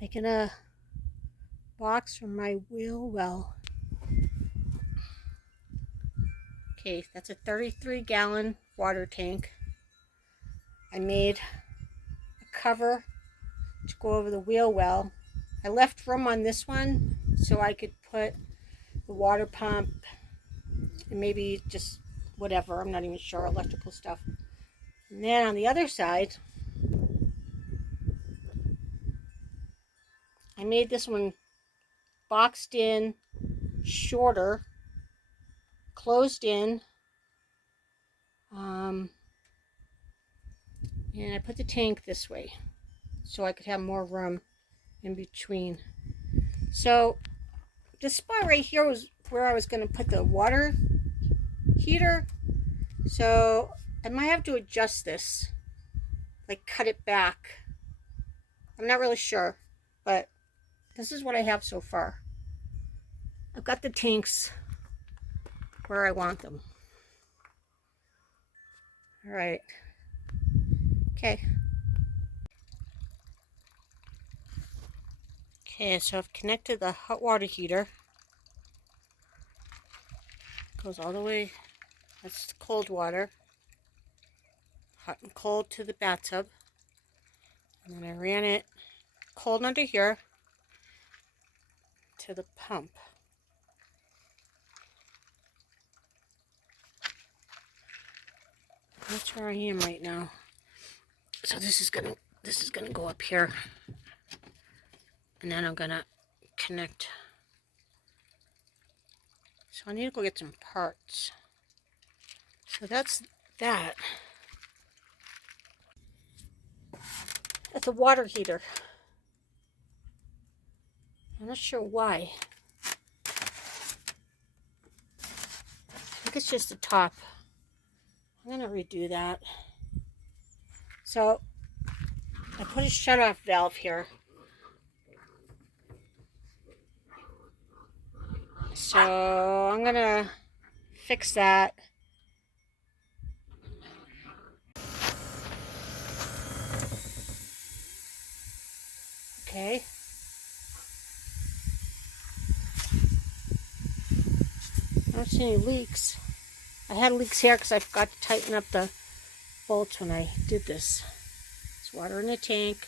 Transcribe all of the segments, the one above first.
Making a box for my wheel well. Okay, that's a 33-gallon water tank. I made a cover to go over the wheel well. I left room on this one so I could put the water pump and maybe just whatever, I'm not even sure, electrical stuff. And then on the other side, I made this one boxed in, shorter, closed in, and I put the tank this way so I could have more room in between. So this spot right here was where I was going to put the water heater, so I might have to adjust this, like cut it back. I'm not really sure, but this is what I have so far. I've got the tanks where I want them. All right. Okay. Okay, so I've connected the hot water heater. Goes all the way, that's the cold water. Hot and cold to the bathtub. And then I ran it cold under here to the pump. That's where I am right now. So this is gonna go up here, and then I'm gonna connect. So I need to go get some parts. So that's that. That's a water heater. I'm not sure why. I think it's just the top. I'm gonna redo that. So I put a shutoff valve here. So I'm gonna fix that. Okay. I don't see any leaks. I had leaks here because I forgot to tighten up the bolts when I did this. There's water in the tank.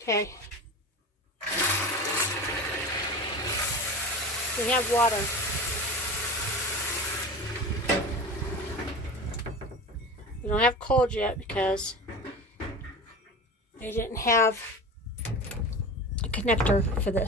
Okay. We have water. We don't have cold yet because I didn't have a connector for this.